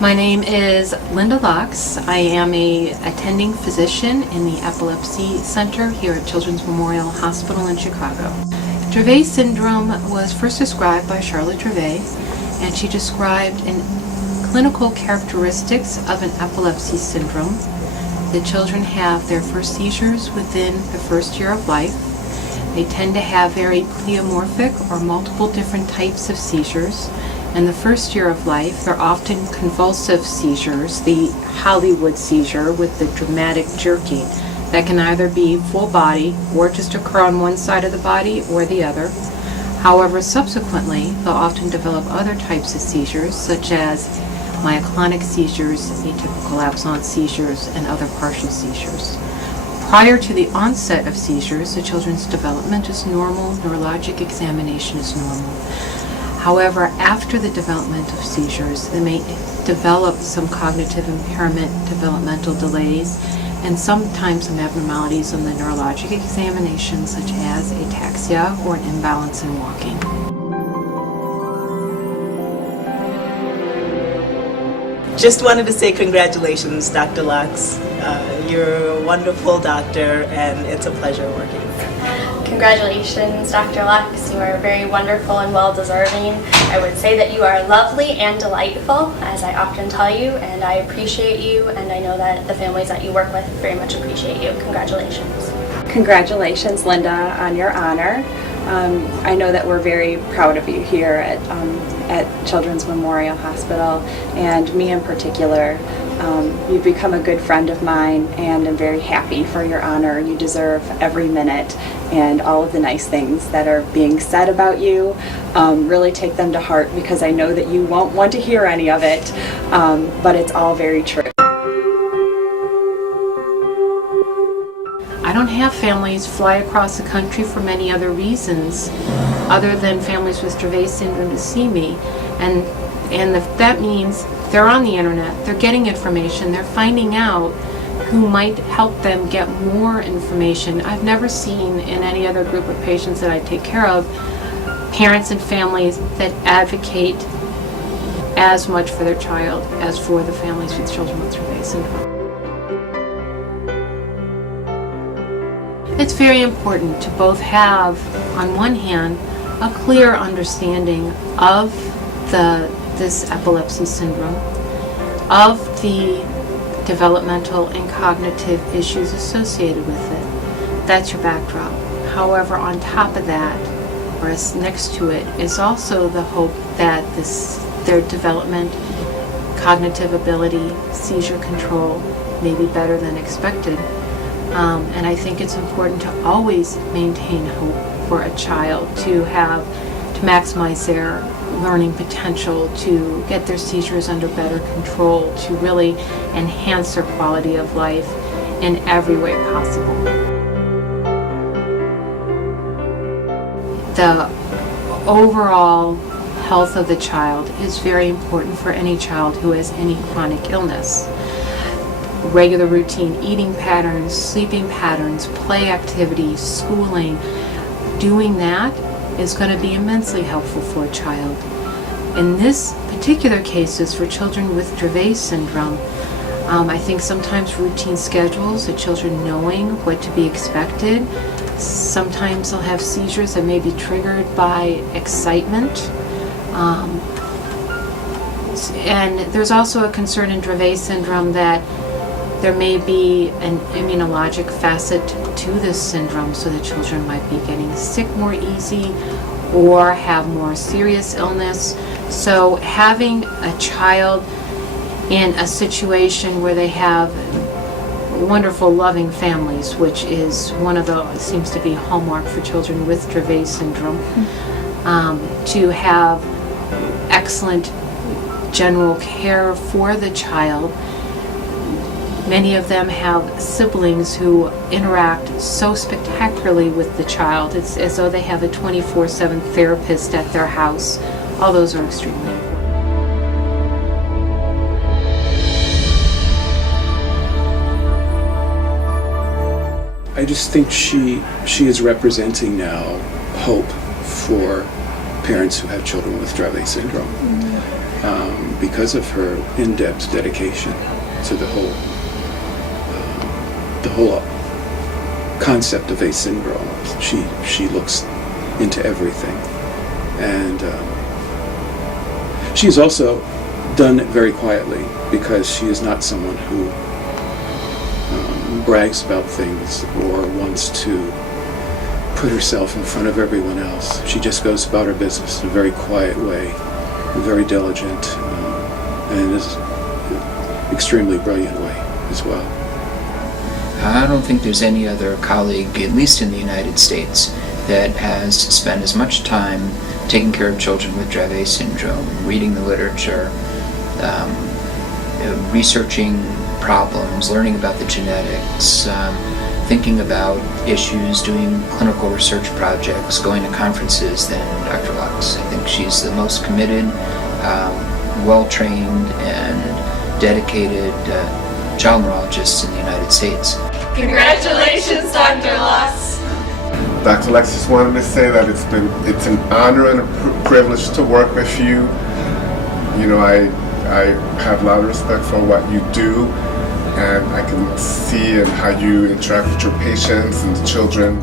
My name is Linda Laux. I am a attending physician in the Epilepsy Center here at Children's Memorial Hospital in Chicago. Dravet syndrome was first described by Charlotte Dravet, and she described in clinical characteristics of an epilepsy syndrome. The children have their first seizures within the first year of life. They tend to have very pleomorphic or multiple different types of seizures. In the first year of life, they're often convulsive seizures, the Hollywood seizure with the dramatic jerking. That can either be full body or just occur on one side of the body or the other. However, subsequently, they'll often develop other types of seizures, such as myoclonic seizures, atypical absence seizures, and other partial seizures. Prior to the onset of seizures, the children's development is normal, neurologic examination is normal. However, after the development of seizures, they may develop some cognitive impairment, developmental delays, and sometimes some abnormalities on the neurologic examination, such as ataxia or an imbalance in walking. Just wanted to say congratulations, Dr. Laux. You're a wonderful doctor, and it's a pleasure working with you. Congratulations, Dr. Laux. You are very wonderful and well-deserving. I would say that you are lovely and delightful, as I often tell you, and I appreciate you, and I know that the families that you work with very much appreciate you. Congratulations. Congratulations, Linda, on your honor. I know that we're very proud of you here at Children's Memorial Hospital, and me in particular. You've become a good friend of mine, and I'm very happy for your honor. You deserve every minute, and all of the nice things that are being said about you. Really take them to heart, because I know that you won't want to hear any of it, but it's all very true. I don't have families fly across the country for many other reasons other than families with Dravet syndrome to see me, and that means they're on the internet, they're getting information, they're finding out who might help them get more information. I've never seen in any other group of patients that I take care of parents and families that advocate as much for their child as for the families with children with Dravet syndrome. It's very important to both have, on one hand, a clear understanding of this epilepsy syndrome, of the developmental and cognitive issues associated with it. That's your backdrop. However, on top of that, or as next to it, is also the hope that their development, cognitive ability, seizure control may be better than expected. And I think it's important to always maintain hope for a child to maximize their learning potential, to get their seizures under better control, to really enhance their quality of life in every way possible. The overall health of the child is very important for any child who has any chronic illness. Regular routine eating patterns, sleeping patterns, play activities, schooling, doing that is going to be immensely helpful for a child. In this particular cases for children with Dravet syndrome, I think sometimes routine schedules, the children knowing what to be expected. Sometimes they'll have seizures that may be triggered by excitement. And there's also a concern in Dravet syndrome that there may be an immunologic facet to this syndrome, so the children might be getting sick more easy or have more serious illness. So having a child in a situation where they have wonderful, loving families, which is one of the, seems to be a hallmark for children with Dravet syndrome. To have excellent general care for the child. Many of them have siblings who interact so spectacularly with the child. It's as though they have a 24/7 therapist at their house. All those are extremely important. I just think she is representing now hope for parents who have children with Dravet syndrome, because of her in-depth dedication to the whole concept of a syndrome. She looks into everything, and she's also done it very quietly, because she is not someone who brags about things or wants to put herself in front of everyone else. She just goes about her business in a very quiet way, very diligent, and is extremely brilliant way as well. I don't think there's any other colleague, at least in the United States, that has spent as much time taking care of children with Dravet syndrome, reading the literature, researching problems, learning about the genetics, thinking about issues, doing clinical research projects, going to conferences than Dr. Laux. I think she's the most committed, well-trained, and dedicated child neurologist in the United States. Congratulations, Dr. Laux. Dr. Laux, just wanted to say that it's an honor and a privilege to work with you. You know, I have a lot of respect for what you do, and I can see and how you interact with your patients and the children.